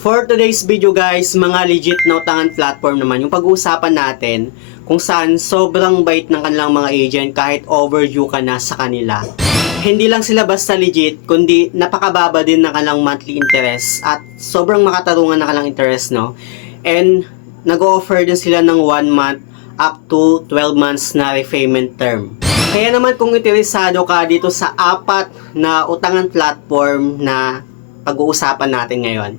For today's video guys, mga legit na utangan platform naman yung pag-uusapan natin kung saan sobrang bait ng kanilang mga agent kahit overdue ka na sa kanila. Hindi lang sila basta legit, kundi napakababa din ng kanilang monthly interest at sobrang makatarungan na kanilang interest, no? And nag-offer din sila ng 1 month up to 12 months na repayment term. Kaya naman kung interesado ka dito sa apat na utangan platform na pag-uusapan natin ngayon,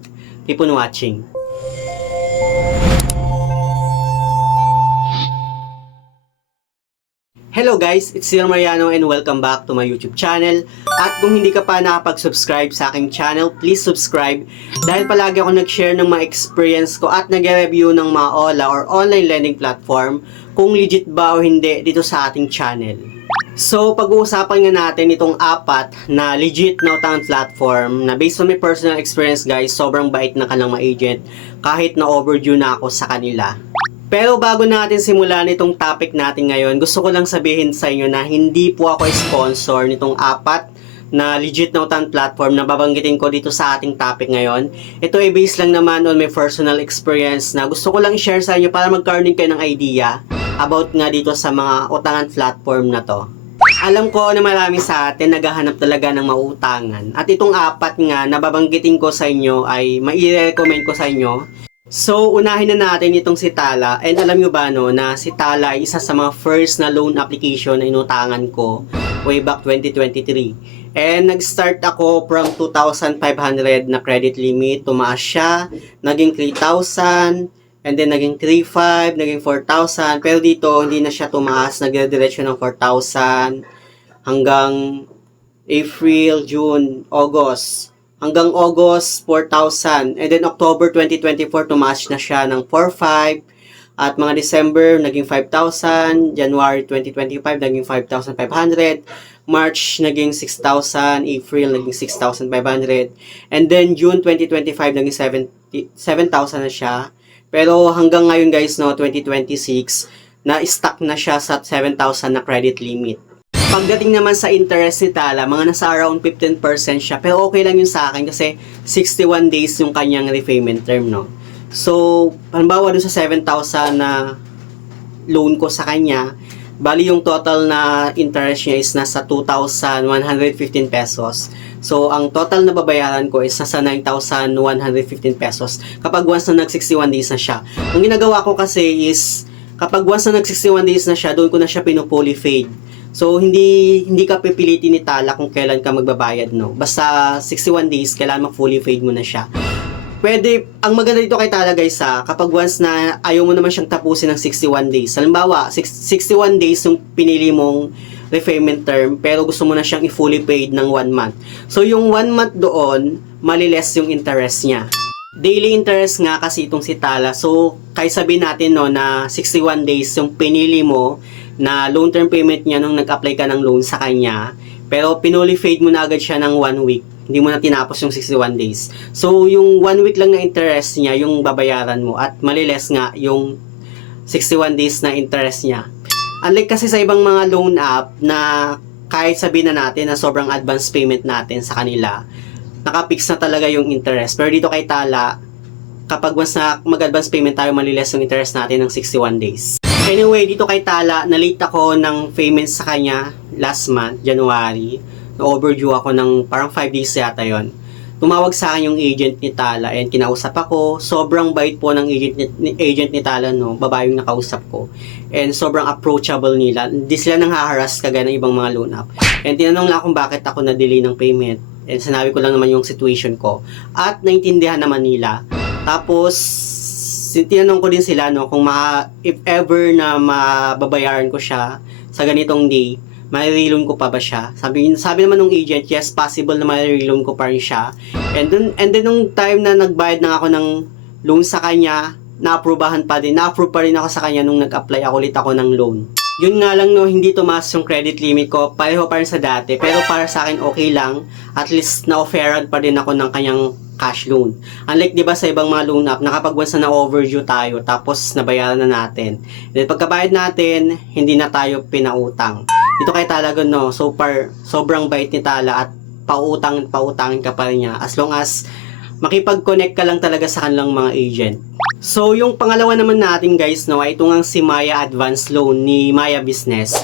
keep on watching. Hello guys, it's Sir Mariano and welcome back to my YouTube channel. At kung hindi ka pa nakapag-subscribe sa aking channel, please subscribe dahil palagi ako nag-share ng mga experience ko at nag-review ng mga OLA or online lending platform kung legit ba o hindi dito sa ating channel. So, pag-uusapan nga natin itong apat na legit na utangan platform na based on my personal experience guys, sobrang bait na kanilang mga agent kahit na overdue na ako sa kanila. Pero bago natin simulan itong topic natin ngayon, gusto ko lang sabihin sa inyo na hindi po ako sponsor nitong apat na legit na utangan platform na babanggitin ko dito sa ating topic ngayon. Ito ay based lang naman on my personal experience na gusto ko lang i-share sa inyo para magkaroon din kayo ng idea about nga dito sa mga utangan platform na to. Alam ko na marami sa atin naghahanap talaga ng mautangan. At itong apat nga na babanggitin ko sa inyo ay mai-recommend ko sa inyo. So, unahin na natin itong si Tala. And alam nyo ba no, na si Tala ay isa sa mga first na loan application na inutangan ko way back 2023. And nag-start ako from 2,500 na credit limit. Tumaas siya, naging 3,000. And then, naging 3,500, naging 4,000. Pero dito, hindi na siya tumaas. Nagdiretso ng 4,000 hanggang April, June, August. Hanggang August, 4,000. And then, October 2024, tumaas na siya ng 4,500. At mga December, naging 5,000. January 2025, naging 5,500. March, naging 6,000. April, naging 6,500. And then, June 2025, naging 7,000 na siya. Pero hanggang ngayon guys, no, 2026, na-stuck na siya sa 7,000 na credit limit. Pagdating naman sa interest ni Tala, mga nasa around 15% siya. Pero okay lang yun sa akin kasi 61 days yung kanyang repayment term, no. So, halimbawa doon sa 7,000 na loan ko sa kanya, bali yung total na interest niya is nasa 2,115 pesos. So, ang total na babayaran ko is nasa 9,115 pesos kapag once na nag-61 days na siya. Ang ginagawa ko kasi is, kapag once na nag-61 days na siya, doon ko na siya pinupully fade. So, hindi ka pipilitin ni Tala kung kailan ka magbabayad, no? Basta 61 days, kailangan mag-fully fade mo na siya. Pwede, ang maganda dito kay Tala guys kapag once na ayaw mo naman siyang tapusin ng 61 days. Halimbawa, 61 days yung pinili mong repayment term, pero gusto mo na siyang i-fully paid ng 1 month. So, yung 1 month doon, maliles yung interest niya. Daily interest nga kasi itong si Tala. So, kaya sabihin natin no, na 61 days yung pinili mo na loan term payment niya nung nag-apply ka ng loan sa kanya. Pero, pinuli fade mo na agad siya ng 1 week. Hindi mo na tinapos yung 61 days. So, yung 1 week lang na interest niya, yung babayaran mo. At maliles nga yung 61 days na interest niya. Unlike kasi sa ibang mga loan app na kahit sabihin na natin na sobrang advance payment natin sa kanila, nakapix na talaga yung interest. Pero dito kay Tala, kapag once na mag-advance payment tayo, maliles yung interest natin ng 61 days. Anyway, dito kay Tala, na-late ako ng payments sa kanya last month, January. Na-overdue ako ng parang 5 days yata yon. Tumawag sa akin yung agent ni Tala and kinausap ako. Sobrang bait po ng agent ni Tala, no? Babae yung nakausap ko. And sobrang approachable nila. Hindi sila nang haharas kagaya ng ibang mga loan app. And tinanong lang kung bakit ako na-delay ng payment. And sinabi ko lang naman yung situation ko. At naintindihan naman nila. Tapos, tinanong ko din sila, no? Kung if ever na mababayaran ko siya sa ganitong day, mai-reloan ko pa ba siya? Sabi naman ng agent, yes, possible na mai-reloan ko pa rin siya. And then nung time na nagbayad na ako ng loan sa kanya, na-approve pa rin ako sa kanya nung nag-apply ulit ako ng loan. Yun nga lang no, hindi tumaas yung credit limit ko, pareho pa rin sa dati, pero para sa akin okay lang, at least na-offeran pa rin ako ng kanyang cash loan. Unlike 'di ba sa ibang mga loan app, na kapag once na overdue tayo, tapos nabayaran na natin. Then pagkabayad natin, hindi na tayo pinautang. Dito kay talaga no, so far sobrang bait ni Tala at pautangin ka pa rin niya as long as makipag-connect ka lang talaga sa kanilang mga agent. So, yung pangalawa naman natin guys, no, ay ito nga si Maya Advance Loan ni Maya Business.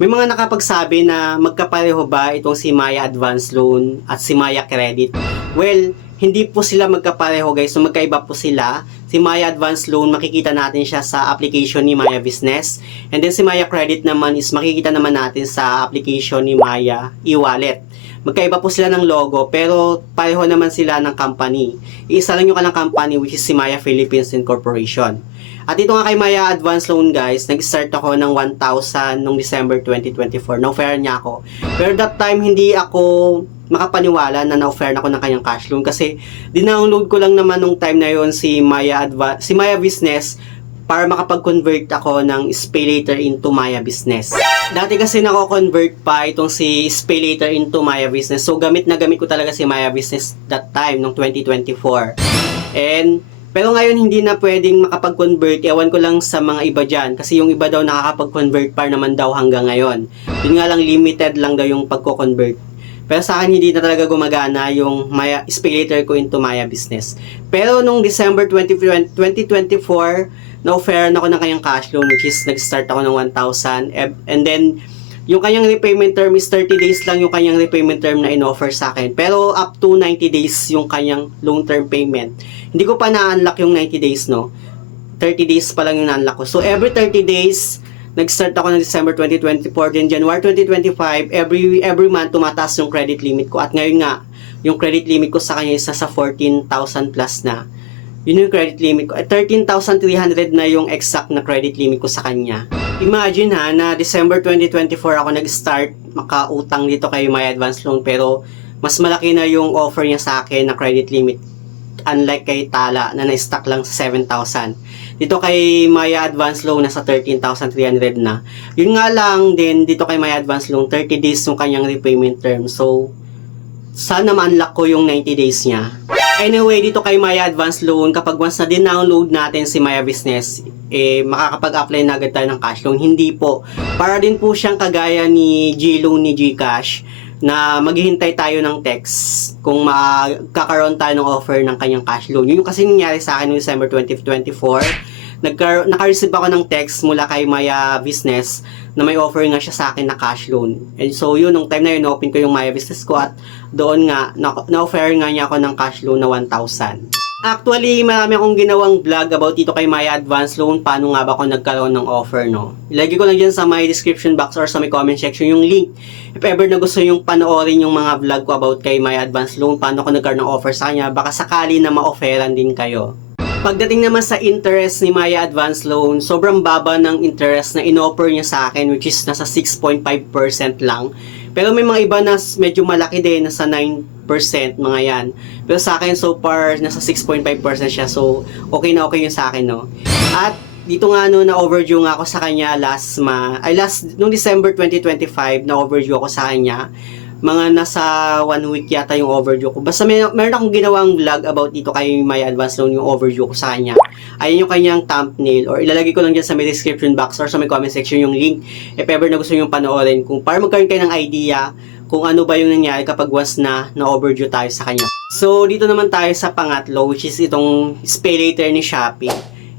May mga nakapagsabi na magkapareho ba itong si Maya Advance Loan at si Maya Credit? Well, hindi po sila magkapareho guys, so magkaiba po sila. Si Maya Advance Loan, makikita natin siya sa application ni Maya Business. And then si Maya Credit naman is makikita naman natin sa application ni Maya e-wallet. Magkaiba po sila ng logo, pero pareho naman sila ng company. Iisa lang yung kalang company, which is si Maya Philippines Incorporation. At ito nga kay Maya Advance Loan guys, nag-start ako ng 1,000 noong December 2024. Na-offer niya ako. Pero that time, hindi ako makapaniwala na na-offer ako ng kanyang cash loan. Kasi, dinownload ko lang naman nung time na yon si Maya Business para makapag-convert ako ng SpayLater into Maya Business. Dati kasi nako-convert pa itong si SpayLater into Maya Business. So, gamit na gamit ko talaga si Maya Business that time, noong 2024. Pero ngayon, hindi na pwedeng makapag-convert. Ewan ko lang sa mga iba dyan. Kasi yung iba daw nakakapag-convert pa naman daw hanggang ngayon. Yun nga lang, limited lang daw yung pagko-convert. Pero sa akin, hindi na talaga gumagana yung SpayLater ko into Maya Business. Pero nung December 2024, na-offeran ako ng kanyang cash loan, which is nag-start ako ng 1,000. And then, yung kanyang repayment term is 30 days lang yung kanyang repayment term na in-offer sa akin. Pero up to 90 days yung kanyang long term payment. Hindi ko pa na-unlock yung 90 days, no? 30 days pa lang yung na-unlock ko. So, every 30 days, nag-start ako ng December 2024, then January 2025, every month tumataas yung credit limit ko. At ngayon nga, yung credit limit ko sa kanya isa sa 14,000 plus na. Yun yung credit limit ko. 13,300 na yung exact na credit limit ko sa kanya. Imagine ha, na December 2024 ako nag-start makautang dito kay Maya Advance Loan, pero mas malaki na yung offer niya sa akin na credit limit. Unlike kay Tala na na-stock lang sa 7,000. Dito kay Maya Advance Loan nasa 13,300 na. Yun nga lang din dito kay Maya Advance Loan 30 days yung kanyang repayment term. So sana ma-unlock ko yung 90 days niya. Anyway, dito kay Maya Advance Loan, kapag once na din-download natin si Maya Business, makakapag-apply na agad tayo ng cash loan. Hindi po. Para din po siyang kagaya ni G-Loan ni Gcash, na maghihintay tayo ng text kung makakaroon tayo ng offer ng kanyang cash loan. Yun yung kasi nangyari sa akin noong December 2024. Naka-receive ako ng text mula kay Maya Business na may offer nga siya sa akin na cash loan. And so yun, nung time na yun, open ko yung Maya Business ko at doon nga, na-offer nga niya ako ng cash loan na 1,000. Actually, marami akong ginawang vlog about dito kay Maya Advance Loan, paano nga ba ako nagkaroon ng offer, no? Ilagay ko lang dyan sa my description box or sa my comment section yung link. If ever na gusto yung panoorin yung mga vlog ko about kay Maya Advance Loan, paano ako nagkaroon ng offer sa kanya, baka sakali na ma-offeran din kayo. Pagdating naman sa interest ni Maya Advance Loan, sobrang baba ng interest na in-offer niya sa akin, which is nasa 6.5% lang. Pero may mga iba na medyo malaki din, nasa 9% mga yan. Pero sa akin so far, nasa 6.5% siya. So, okay na okay yun sa akin, no? At dito nga no, na-overdue nga ako sa kanya nung December 2025, na-overdue ako sa kanya. Mga nasa 1 week yata yung overdue ko. Basta meron akong ginawang vlog about dito kay Maya Advance Loan, yung overdue ko sa kanya. Ayun yung kanyang thumbnail, or ilalagay ko lang dyan sa may description box or sa may comment section yung link if ever na gusto nyo yung panoorin, kung para magkaroon kayo ng idea kung ano ba yung nangyari kapag once na overdue tayo sa kanya. So dito naman tayo sa pangatlo, which is itong SpayLater ni Shopee.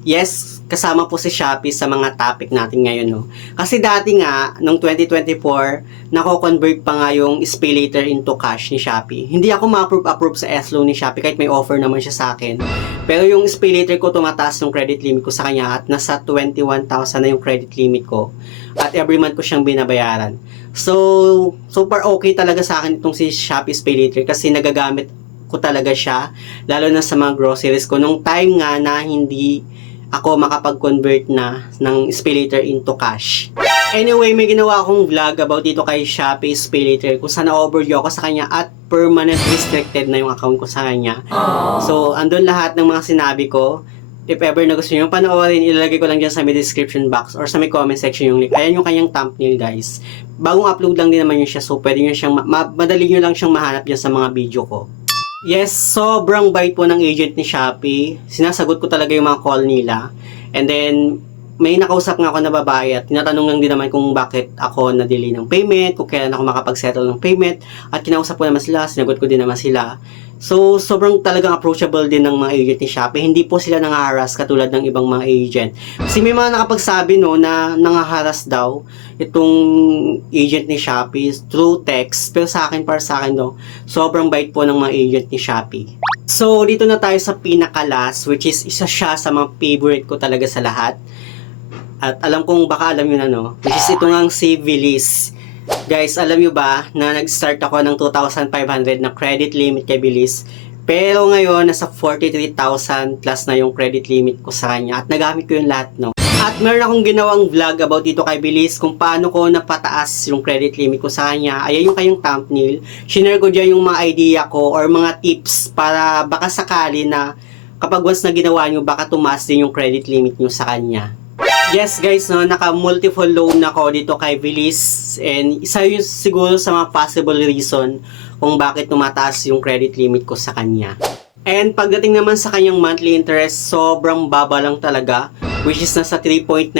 Yes, kasama po si Shopee sa mga topic natin ngayon, no? Kasi dati nga, noong 2024, nako-convert pa nga yung SpayLater into cash ni Shopee. Hindi ako ma-approve sa S-Loan ni Shopee kahit may offer naman siya sa akin. Pero yung SpayLater ko, tumataas yung credit limit ko sa kanya at nasa 21,000 na yung credit limit ko. At every month ko siyang binabayaran. So far okay talaga sa akin itong si Shopee SpayLater kasi nagagamit ko talaga siya. Lalo na sa mga groceries ko. Nung time nga na hindi ako makapag-convert na ng SpayLater into cash. Anyway, may ginawa akong vlog about dito kay Shopee SpayLater kung saan na-overdue ako sa kanya at permanent restricted na yung account ko sa kanya. So, andun lahat ng mga sinabi ko. If ever na gusto nyo panoorin, ilalagay ko lang dyan sa may description box or sa may comment section yung link. Ayan yung kanyang thumbnail, guys. Bagong upload lang din naman yun siya, so pwede nyo siyang, madali nyo lang siyang mahanap dyan sa mga video ko. Yes, sobrang bait po ng agent ni Shopee. Sinasagot ko talaga yung mga call nila. And then, may nakausap nga ako na babae at tinatanong lang din naman kung bakit ako na-delay ng payment, kung kailan ako makapag-settle ng payment, at kinausap ko naman sila, sinagot ko din naman sila. So, sobrang talagang approachable din ng mga agent ni Shopee. Hindi po sila nangaharas katulad ng ibang mga agent. Kasi may mga nakapagsabi no na nangaharas daw itong agent ni Shopee through text. Pero sa akin, para sa akin no, sobrang bait po ng mga agent ni Shopee. So, dito na tayo sa pinaka-last, which is isa siya sa mga favorite ko talaga sa lahat. At alam kong baka alam nyo na no, which is ito ngang si Bilis. Guys, alam nyo ba na nag-start ako ng 2,500 na credit limit kay Bilis? Pero ngayon, nasa 43,000 plus na yung credit limit ko sa kanya. At nagamit ko yung lahat, no? At meron akong ginawang vlog about dito kay Bilis kung paano ko napataas yung credit limit ko sa kanya. Ayan yung kayong thumbnail. Shinare ko dyan yung mga idea ko or mga tips para baka sakali na kapag once na ginawa nyo, baka tumaas din yung credit limit nyo sa kanya. Yes guys, no, naka-multiple loan ako dito kay Bilis and isa yun siguro sa mga possible reason kung bakit tumataas yung credit limit ko sa kanya. And pagdating naman sa kanyang monthly interest, sobrang baba lang talaga, which is nasa 3.9%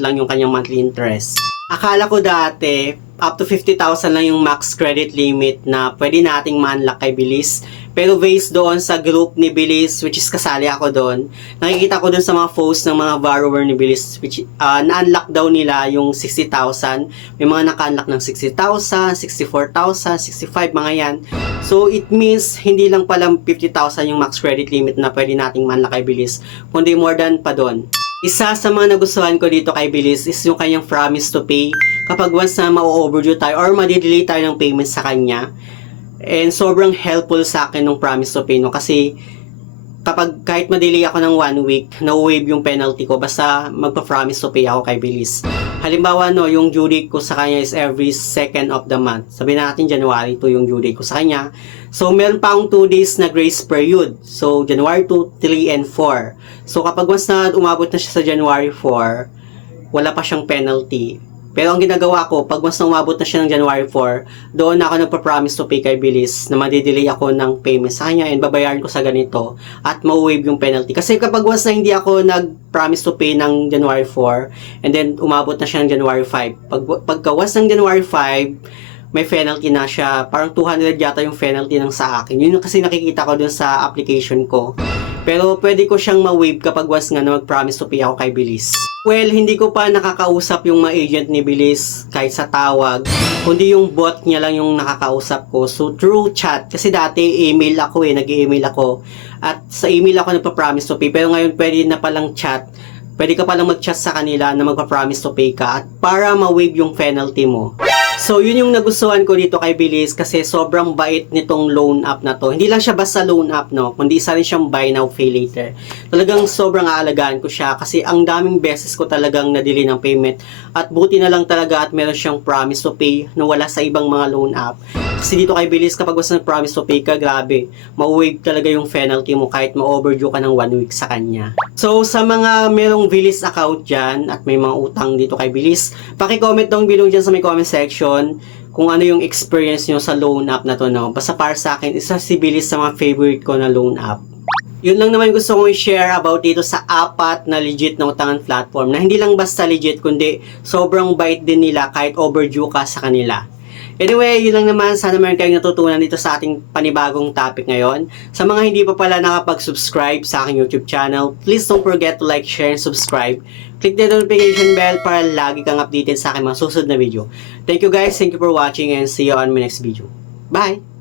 lang yung kanyang monthly interest. Akala ko dati, up to 50,000 lang yung max credit limit na pwede nating ma-unlock kay Bilis. Pero based doon sa group ni Bilis, which is kasali ako doon, nakikita ko doon sa mga posts ng mga borrower ni Bilis, which na-unlock daw nila yung 60,000. May mga naka-unlock ng 60,000, 64,000, 65, mga yan. So it means, hindi lang pala 50,000 yung max credit limit na pwede nating ma-unlock kay Bilis, kundi more than pa doon. Isa sa mga nagustuhan ko dito kay Bilis is yung kanyang promise to pay kapag once na ma-overdue tayo or ma-delay tayo ng payment sa kanya. And sobrang helpful sa akin ng promise to pay no, kasi kapag kahit ma-delay ako ng 1 week, na-waive yung penalty ko basta magpa-promise to pay ako kay Bilis. Halimbawa no, yung due date ko sa kanya is every 2nd of the month. Sabihin natin January 2 yung due date ko sa kanya. So meron pa akong 2 days na grace period. So January 2, 3, and 4. So kapag once na umabot na siya sa January 4, wala pa siyang penalty. Pero ang ginagawa ko, pag once na umabot na siya ng January 4, doon ako nagpa-promise to pay kay Bilis na madidelay ako ng payment sa kanya and babayaran ko sa ganito at ma-waive yung penalty. Kasi kapag once na hindi ako nag-promise to pay ng January 4 and then umabot na siya ng January 5, pagka once ng January 5, may penalty na siya. Parang 200 yata yung penalty ng sa akin. Yun yung kasi nakikita ko dun sa application ko. Pero pwede ko siyang ma-waive kapag once nga na mag-promise to pay ako kay Bilis. Well, hindi ko pa nakakausap yung mga agent ni Bilis kahit sa tawag, kundi yung bot niya lang yung nakakausap ko. So, through chat. Kasi dati, email ako nag-email ako. At sa email ako nagpa-promise to pay. Pero ngayon, pwede na palang chat. Pwede ka palang mag-chat sa kanila na magpa-promise to pay ka at para ma-waive yung penalty mo. So, yun yung nagustuhan ko dito kay Bilis kasi sobrang bait nitong loan app na to. Hindi lang siya basta loan app, no? Kundi isa rin siyang buy now, pay later. Talagang sobrang aalagaan ko siya kasi ang daming beses ko talagang na-delay ng payment. At buti na lang talaga at meron siyang promise to pay na wala sa ibang mga loan app. Kasi dito kay Bilis, kapag basta promise to pay ka, grabe, ma-waive talaga yung penalty mo kahit ma-overdue ka ng 1 week sa kanya. So, sa mga merong Bilis account dyan at may mga utang dito kay Bilis, paki-comment dong below dyan sa may comment section kung ano yung experience nyo sa loan app na to, no? Basta para sa akin, isa si Bilis sa mga favorite ko na loan app. Yun lang naman gusto kong i-share about dito sa apat na legit na utangan platform na hindi lang basta legit, kundi sobrang bait din nila kahit overdue ka sa kanila. Anyway, yun lang naman. Sana meron kayong natutunan dito sa ating panibagong topic ngayon. Sa mga hindi pa pala nakapag-subscribe sa aking YouTube channel, please don't forget to like, share, and subscribe. Click the notification bell para lagi kang updated sa aking mga susunod na video. Thank you guys, thank you for watching, and see you on my next video. Bye!